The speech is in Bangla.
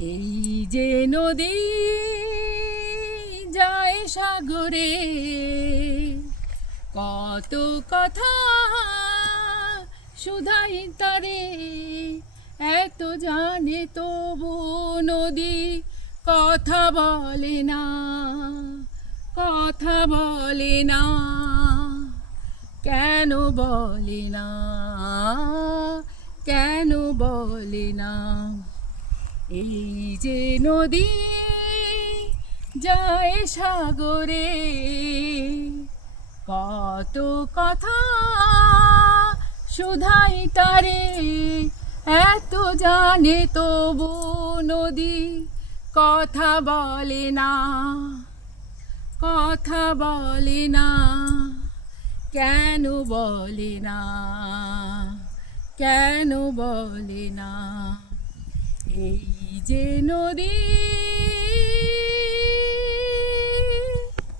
এই যে নদী যায় সাগরে, কত কথা শুধাই তারে। এত জানে তবু নদী কথা বলে না, কথা বলে না। কেন বলে না, কেন বলে না? এই যে নদী যায় সাগরে, কত কথা শুধাই তারে। এত জানে তবু নদী কথা বলে না, কথা বলে না। কেন বলে না, কেন বলে না? এই যে নদী